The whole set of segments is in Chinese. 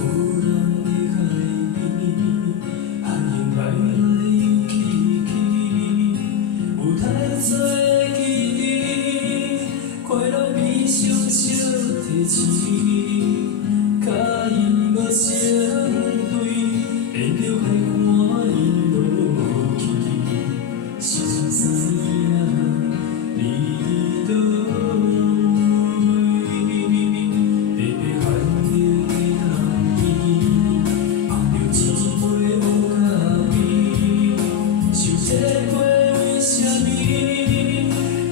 无人的海边，海涌来来涌起起，有太多的记忆，快乐悲伤相提醒，甲伊无相对，连着海看因落去，想知影你伫倒位？白白海流的岸边，放着一杯乌咖啡，想体会为什么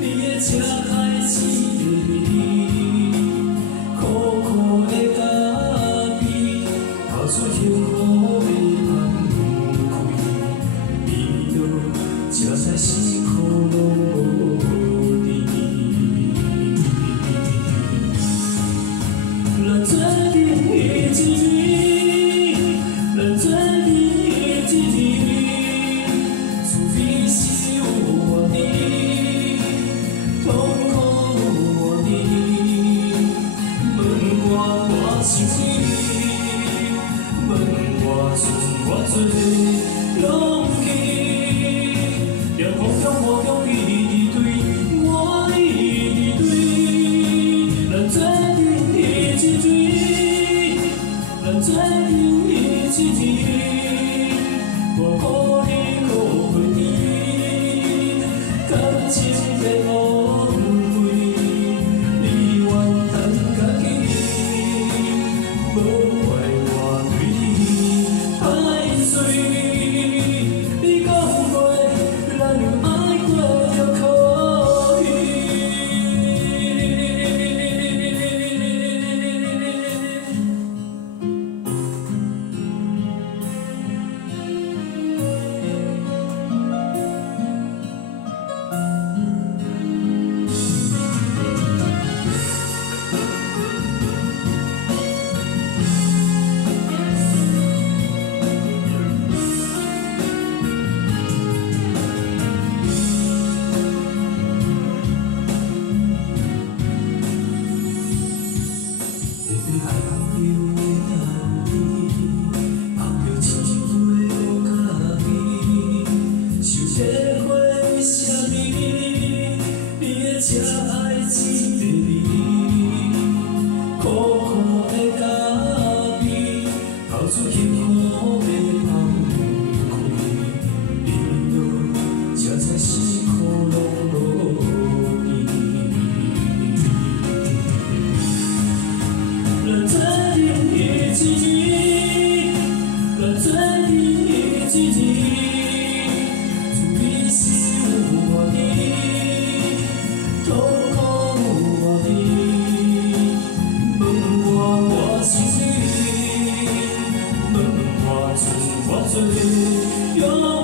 你会这爱一个你？苦苦的咖啡，透出幸福的香开，味道这才是苦拢无甜。咱做阵一年，咱做阵一年，滋味是有我的，痛苦有我的，问我想你，问我剩我做拢去，凉风中雨中伊伫对，我伊伫对，咱做阵一年，咱做阵一年，我可你可袂甜，感情变误会，你怨叹家己，无怪我对你歹势。你讲过，咱有爱过就可海流的岸边，放着一杯乌咖啡，想体会为什么你会这爱一个你？苦苦的咖啡，透出幸福的香开，味道这才是苦拢无甜。咱做阵一年，咱做阵一年，滋味是有我的，痛苦有我的，问我是谁？问我剩我做。